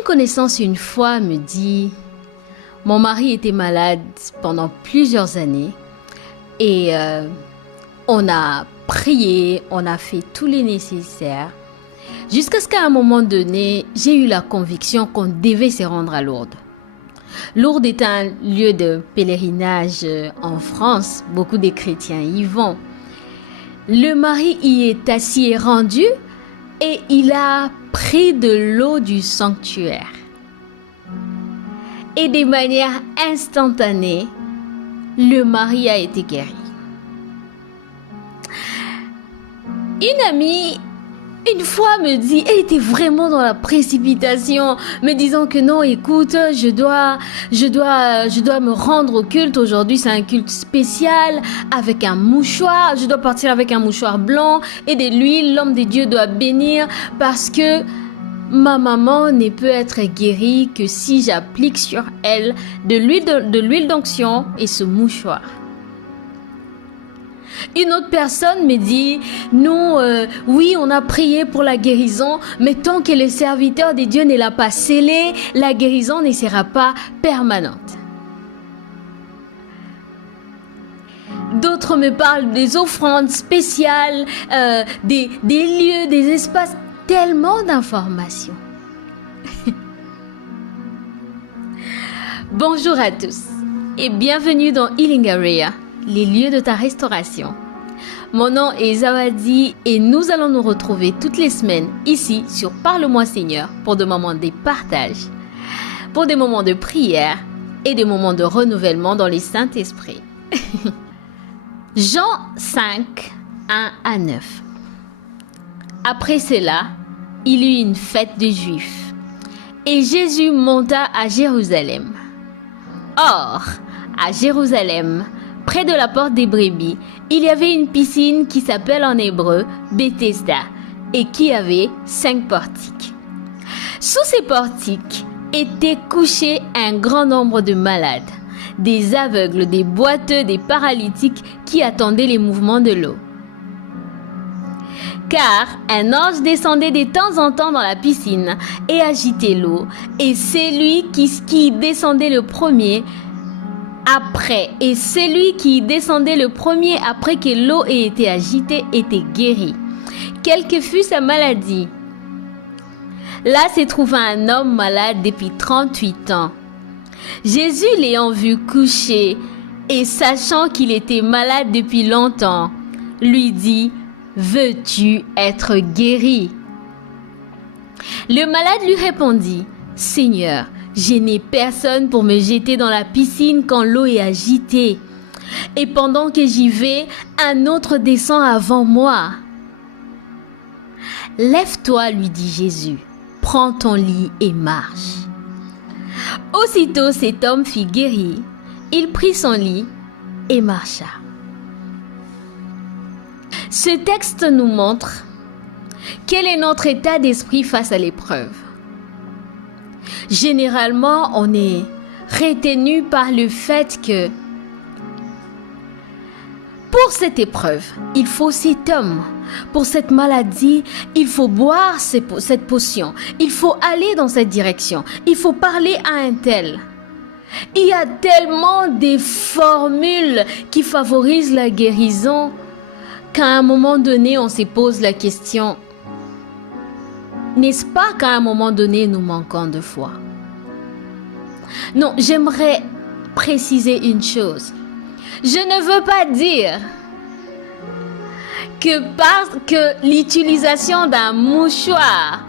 Une connaissance une fois me dit, mon mari était malade pendant plusieurs années et on a prié, on a fait tous les nécessaires jusqu'à ce qu'à un moment donné, j'ai eu la conviction qu'on devait se rendre à Lourdes. Lourdes est un lieu de pèlerinage en France, beaucoup de chrétiens y vont. Le mari y est assis et rendu et il a pris de l'eau du sanctuaire. Et de manière instantanée, le mari a été guéri. Une amie, une fois me dit, elle était vraiment dans la précipitation, me disant que non, écoute, je dois me rendre au culte. Aujourd'hui, c'est un culte spécial avec un mouchoir. Je dois partir avec un mouchoir blanc et de l'huile. L'homme de Dieu doit bénir parce que ma maman ne peut être guérie que si j'applique sur elle de l'huile d'onction et ce mouchoir. Une autre personne me dit, non, oui, on a prié pour la guérison, mais tant que le serviteur de Dieu ne l'a pas scellé, la guérison ne sera pas permanente. D'autres me parlent des offrandes spéciales, des lieux, des espaces, tellement d'informations. Bonjour à tous et bienvenue dans Healing Area, les lieux de ta restauration. Mon nom est Zawadi et nous allons nous retrouver toutes les semaines ici sur Parle-moi Seigneur pour des moments de partage, pour des moments de prière et des moments de renouvellement dans les Saint-Esprit. Jean 5, 1 à 9. Après cela, il eut une fête des Juifs et Jésus monta à Jérusalem. Or, à Jérusalem, près de la porte des brebis, il y avait une piscine qui s'appelle en hébreu Bethesda et qui avait 5 portiques. Sous ces portiques étaient couchés un grand nombre de malades, des aveugles, des boiteux, des paralytiques qui attendaient les mouvements de l'eau. Car un ange descendait de temps en temps dans la piscine et agitait l'eau, et celui qui descendait le premier après que l'eau ait été agitée était guéri, quelle que fût sa maladie. Là se trouva un homme malade depuis 38 ans. Jésus l'ayant vu couché et sachant qu'il était malade depuis longtemps, lui dit, « Veux-tu être guéri ?» Le malade lui répondit, « Seigneur, je n'ai personne pour me jeter dans la piscine quand l'eau est agitée. Et pendant que j'y vais, un autre descend avant moi. » « Lève-toi, lui dit Jésus, prends ton lit et marche. » Aussitôt cet homme fut guéri, il prit son lit et marcha. Ce texte nous montre quel est notre état d'esprit face à l'épreuve. Généralement, on est retenu par le fait que pour cette épreuve, il faut cet homme. Pour cette maladie, il faut boire cette potion. Il faut aller dans cette direction. Il faut parler à un tel. Il y a tellement de formules qui favorisent la guérison qu'à un moment donné, on se pose la question, n'est-ce pas qu'à un moment donné, nous manquons de foi? Non, j'aimerais préciser une chose. Je ne veux pas dire que parce que l'utilisation d'un mouchoir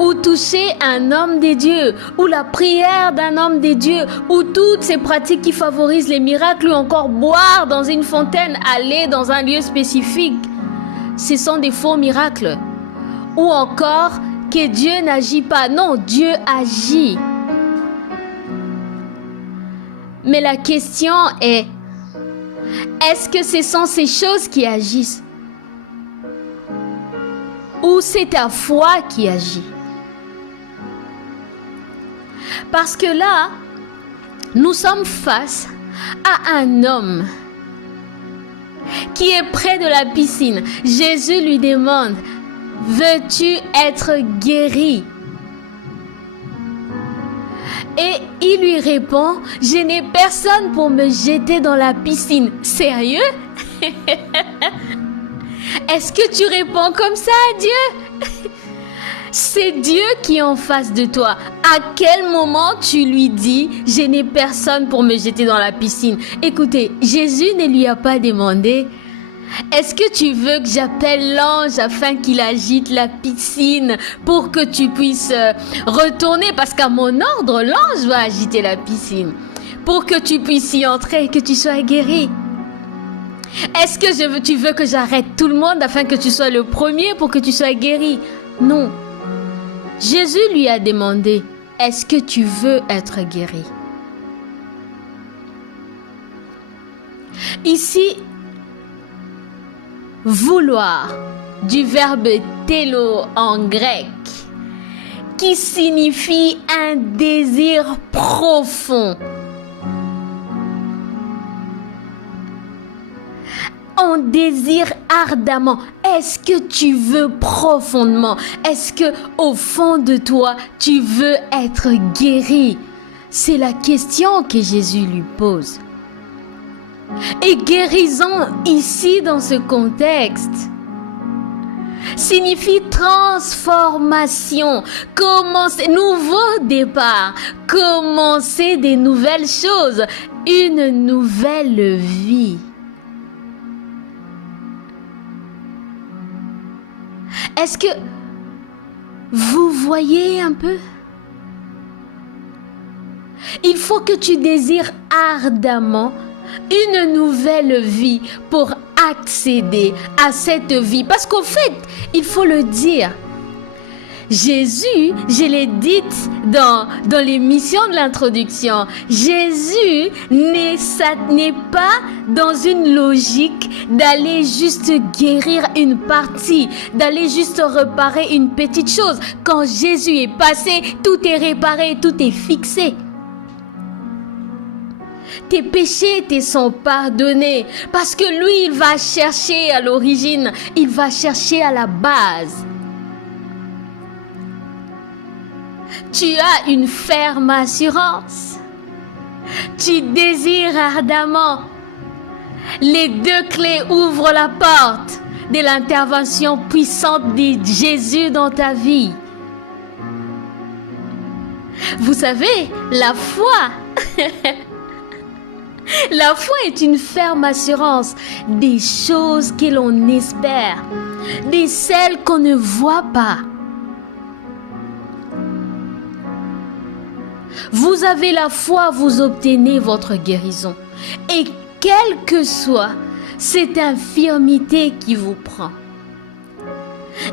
ou toucher un homme de Dieu ou la prière d'un homme de Dieu ou toutes ces pratiques qui favorisent les miracles ou encore boire dans une fontaine, aller dans un lieu spécifique, ce sont des faux miracles. Ou encore que Dieu n'agit pas. Non, Dieu agit. Mais la question est-ce que ce sont ces choses qui agissent? Ou c'est ta foi qui agit? Parce que là, nous sommes face à un homme qui est près de la piscine. Jésus lui demande, veux-tu être guéri? Et il lui répond, je n'ai personne pour me jeter dans la piscine. Sérieux? Est-ce que tu réponds comme ça à Dieu? C'est Dieu qui est en face de toi. À quel moment tu lui dis, je n'ai personne pour me jeter dans la piscine? Écoutez, Jésus ne lui a pas demandé, est-ce que tu veux que j'appelle l'ange afin qu'il agite la piscine pour que tu puisses retourner? Parce qu'à mon ordre, l'ange va agiter la piscine pour que tu puisses y entrer et que tu sois guéri. Est-ce que tu veux que j'arrête tout le monde afin que tu sois le premier pour que tu sois guéri? Non. Jésus lui a demandé, est-ce que tu veux être guéri? Ici, vouloir, du verbe télo en grec, qui signifie un désir profond. On désire ardemment. Est-ce que tu veux profondément? Est-ce que au fond de toi, tu veux être guéri? C'est la question que Jésus lui pose. Et guérison ici dans ce contexte signifie transformation, commencer, nouveau départ, commencer des nouvelles choses, une nouvelle vie. Est-ce que vous voyez un peu? Il faut que tu désires ardemment une nouvelle vie pour accéder à cette vie. Parce qu'au fait, il faut le dire, Jésus, je l'ai dit dans l'émission de l'introduction, Jésus n'est pas dans une logique d'aller juste guérir une partie, d'aller juste réparer une petite chose. Quand Jésus est passé, tout est réparé, tout est fixé. Tes péchés te sont pardonnés parce que lui, il va chercher à l'origine, il va chercher à la base. Tu as une ferme assurance. Tu désires ardemment. Les deux clés ouvrent la porte de l'intervention puissante de Jésus dans ta vie. Vous savez, la foi, la foi est une ferme assurance des choses que l'on espère, de celles qu'on ne voit pas. Vous avez la foi, vous obtenez votre guérison. Et quelle que soit cette infirmité qui vous prend.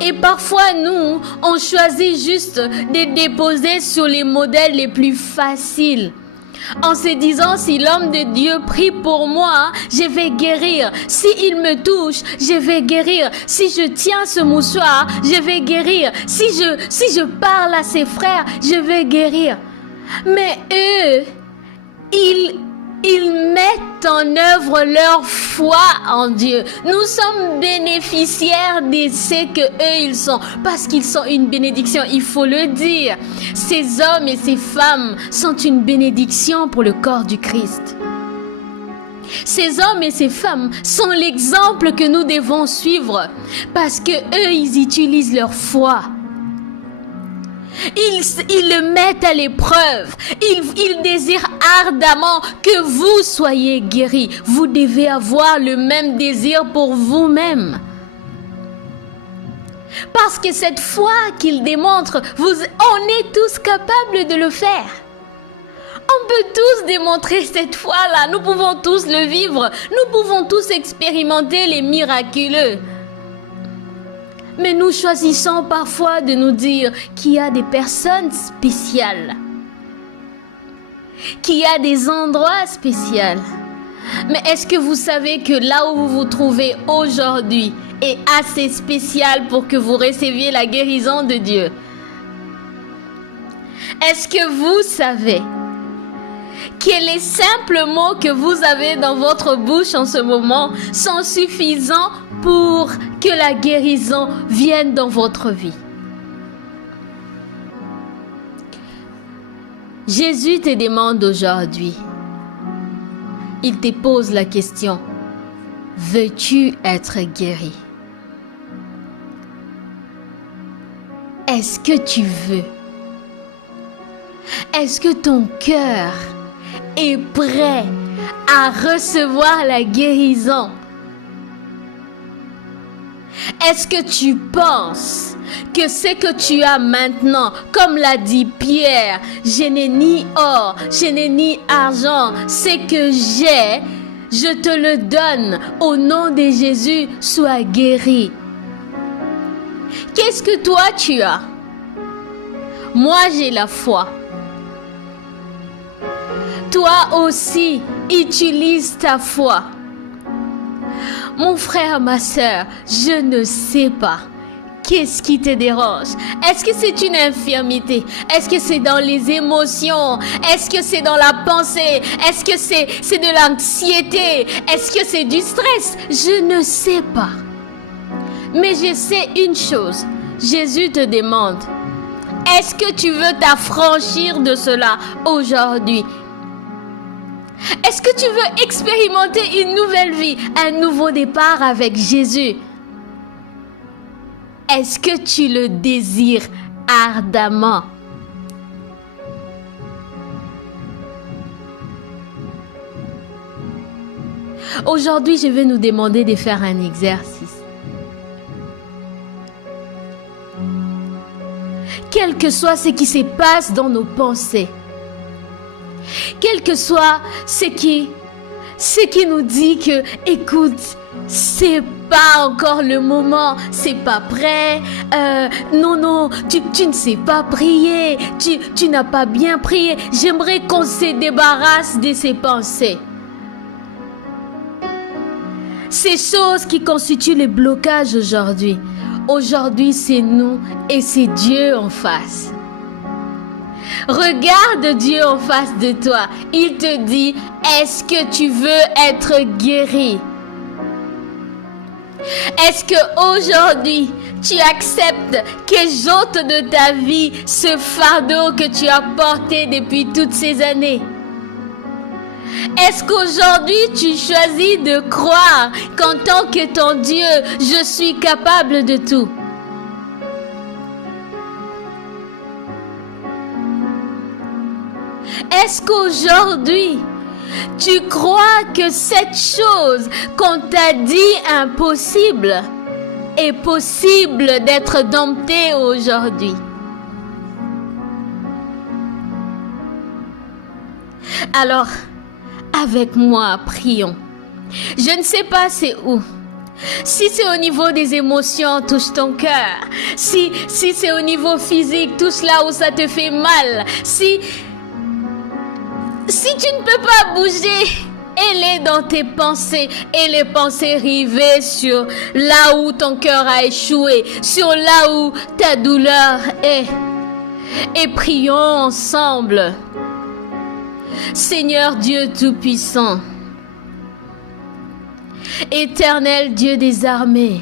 Et parfois, nous, on choisit juste de déposer sur les modèles les plus faciles. En se disant, si l'homme de Dieu prie pour moi, je vais guérir. Si il me touche, je vais guérir. Si je tiens ce mouchoir, je vais guérir. Si je parle à ses frères, je vais guérir. Mais eux, ils mettent en œuvre leur foi en Dieu. Nous sommes bénéficiaires de ce que eux ils sont, parce qu'ils sont une bénédiction, il faut le dire. Ces hommes et ces femmes sont une bénédiction pour le corps du Christ. Ces hommes et ces femmes sont l'exemple que nous devons suivre, parce que eux ils utilisent leur foi. Ils le mettent à l'épreuve. Ils désirent ardemment que vous soyez guéris. Vous devez avoir le même désir pour vous-même. Parce que cette foi qu'ils démontrent, on est tous capables de le faire. On peut tous démontrer cette foi-là. Nous pouvons tous le vivre. Nous pouvons tous expérimenter les miraculeux. Mais nous choisissons parfois de nous dire qu'il y a des personnes spéciales, qu'il y a des endroits spéciaux. Mais est-ce que vous savez que là où vous vous trouvez aujourd'hui est assez spécial pour que vous receviez la guérison de Dieu? Est-ce que vous savez que les simples mots que vous avez dans votre bouche en ce moment sont suffisants pour que la guérison vienne dans votre vie? Jésus te demande aujourd'hui, il te pose la question, veux-tu être guéri? Est-ce que tu veux? Est-ce que ton cœur est prêt à recevoir la guérison? Est-ce que tu penses que ce que tu as maintenant, comme l'a dit Pierre, je n'ai ni or, je n'ai ni argent, ce que j'ai, je te le donne, au nom de Jésus, sois guéri. Qu'est-ce que toi tu as? Moi j'ai la foi. Toi aussi, utilise ta foi. Mon frère, ma soeur, je ne sais pas. Qu'est-ce qui te dérange? Est-ce que c'est une infirmité? Est-ce que c'est dans les émotions? Est-ce que c'est dans la pensée? Est-ce que c'est de l'anxiété? Est-ce que c'est du stress? Je ne sais pas. Mais je sais une chose. Jésus te demande, est-ce que tu veux t'affranchir de cela aujourd'hui? Est-ce que tu veux expérimenter une nouvelle vie, un nouveau départ avec Jésus? Est-ce que tu le désires ardemment? Aujourd'hui, je vais nous demander de faire un exercice. Quel que soit ce qui se passe dans nos pensées, quel que soit ce qui nous dit que, écoute, c'est pas encore le moment, c'est pas prêt, non, tu ne sais pas prier, tu n'as pas bien prié. J'aimerais qu'on se débarrasse de ces pensées. Ces choses qui constituent le blocage aujourd'hui. Aujourd'hui, c'est nous et c'est Dieu en face. Regarde Dieu en face de toi. Il te dit, est-ce que tu veux être guéri? Est-ce que aujourd'hui tu acceptes que j'ôte de ta vie ce fardeau que tu as porté depuis toutes ces années? Est-ce qu'aujourd'hui tu choisis de croire qu'en tant que ton Dieu, je suis capable de tout? Est-ce qu'aujourd'hui, tu crois que cette chose qu'on t'a dit impossible est possible d'être domptée aujourd'hui? Alors, avec moi, prions. Je ne sais pas c'est où. Si c'est au niveau des émotions, touche ton cœur. Si c'est au niveau physique, touche là où ça te fait mal. Si tu ne peux pas bouger, elle est dans tes pensées et les pensées rivées sur là où ton cœur a échoué, sur là où ta douleur est. Et prions ensemble. Seigneur Dieu Tout-Puissant, Éternel Dieu des armées,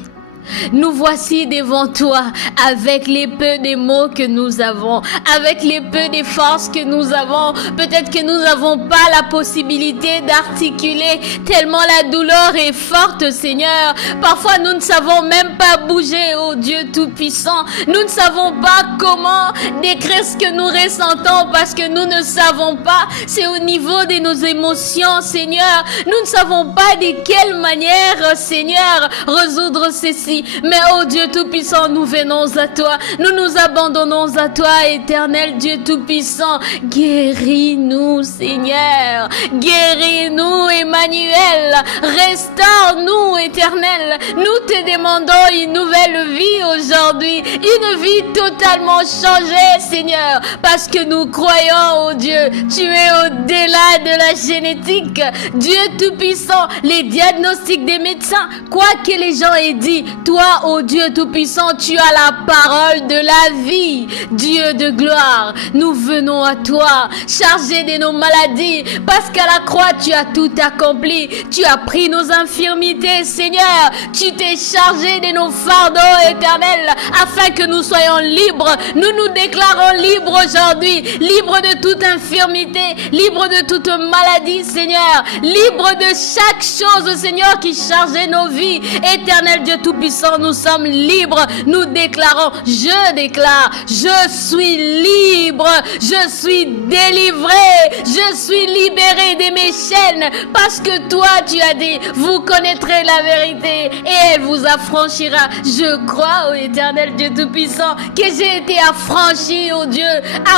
nous voici devant toi avec les peu des mots que nous avons, avec les peu des forces que nous avons. Peut-être que nous n'avons pas la possibilité d'articuler tellement la douleur est forte, Seigneur. Parfois, nous ne savons même pas bouger, oh Dieu Tout-Puissant. Nous ne savons pas comment décrire ce que nous ressentons parce que nous ne savons pas. C'est au niveau de nos émotions, Seigneur. Nous ne savons pas de quelle manière, Seigneur, résoudre ceci. Mais oh Dieu Tout-Puissant, nous venons à toi. Nous nous abandonnons à toi, éternel Dieu Tout-Puissant. Guéris-nous, Seigneur. Guéris-nous, Emmanuel. Restaure-nous, éternel. Nous te demandons une nouvelle vie aujourd'hui. Une vie totalement changée, Seigneur. Parce que nous croyons, oh Dieu, tu es au-delà de la génétique. Dieu Tout-Puissant, les diagnostics des médecins, quoi que les gens aient dit, toi, ô Dieu Tout-Puissant, tu as la parole de la vie. Dieu de gloire, nous venons à toi, chargés de nos maladies, parce qu'à la croix, tu as tout accompli. Tu as pris nos infirmités, Seigneur. Tu t'es chargé de nos fardeaux, Éternel, afin que nous soyons libres. Nous nous déclarons libres aujourd'hui, libres de toute infirmité, libres de toute maladie, Seigneur, libres de chaque chose, Seigneur, qui chargeait nos vies. Éternel Dieu Tout-Puissant, nous sommes libres. Nous déclarons, je déclare, je suis libre, je suis délivré, je suis libéré de mes chaînes, parce que toi tu as dit, vous connaîtrez la vérité et elle vous affranchira. Je crois, ô Éternel Dieu Tout-Puissant, que j'ai été affranchi, ô Dieu,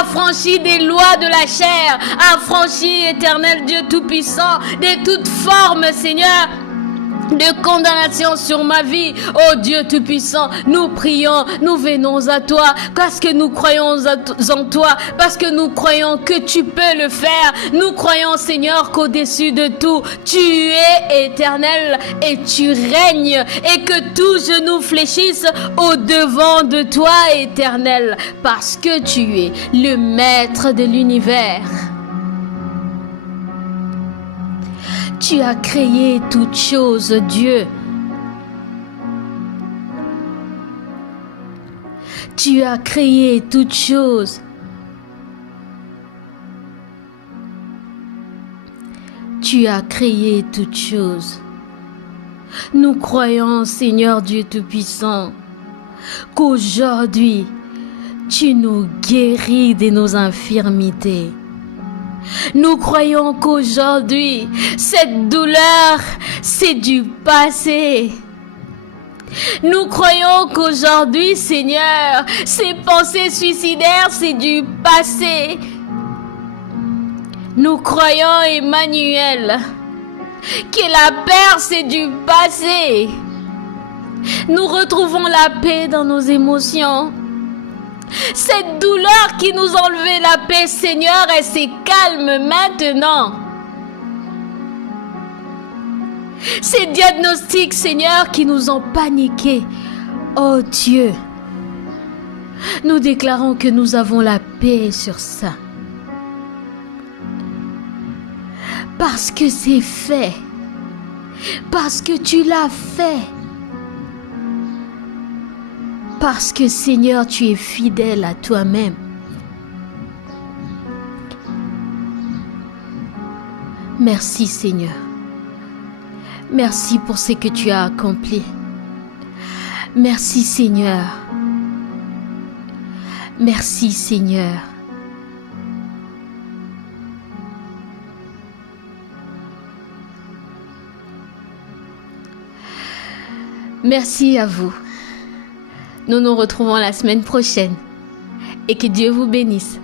affranchi des lois de la chair, affranchi, Éternel Dieu Tout-Puissant, de toute forme, Seigneur, de condamnation sur ma vie. Oh Dieu Tout-Puissant, nous prions, nous venons à toi, parce que nous croyons en toi, parce que nous croyons que tu peux le faire. Nous croyons, Seigneur, qu'au-dessus de tout, tu es éternel et tu règnes, et que tout genou fléchisse au-devant de toi, éternel, parce que tu es le maître de l'univers. Tu as créé toutes choses, Dieu. Tu as créé toutes choses. Tu as créé toutes choses. Nous croyons, Seigneur Dieu Tout-Puissant, qu'aujourd'hui, tu nous guéris de nos infirmités. Nous croyons qu'aujourd'hui, cette douleur, c'est du passé. Nous croyons qu'aujourd'hui, Seigneur, ces pensées suicidaires, c'est du passé. Nous croyons, Emmanuel, que la peur, c'est du passé. Nous retrouvons la paix dans nos émotions. Cette douleur qui nous enlevait la paix, Seigneur, elle s'est calme maintenant. Ces diagnostics, Seigneur, qui nous ont paniqués, oh Dieu, nous déclarons que nous avons la paix sur ça. Parce que c'est fait, parce que tu l'as fait. Parce que, Seigneur, tu es fidèle à toi-même. Merci, Seigneur. Merci pour ce que tu as accompli. Merci, Seigneur. Merci, Seigneur. Merci à vous. Nous nous retrouvons la semaine prochaine et que Dieu vous bénisse.